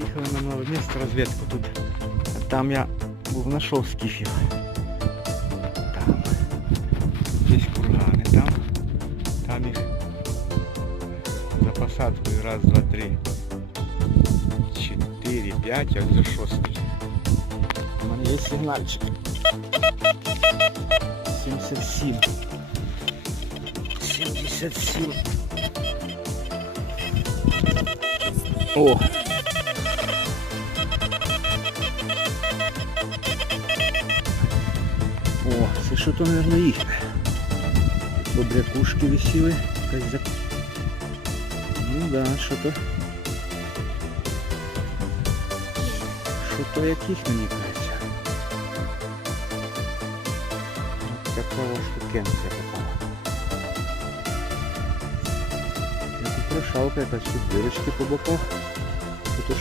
Приїхали на нове місце розвідку тут. А там я був знайшов скіфів. Там. Здесь кургани, там. Там їх за посадкою раз, два, три, чотири, п'ять, а ось за шостий. У мене є сигнальчик. 77. 77. О! О, це що то, мабуть, їхне. Добрякушки висіли. Якась за... Ну да, що то. Що то яких мені кажеться. Такого штукенця попала. Це прошалка якась тут дирочки по боках.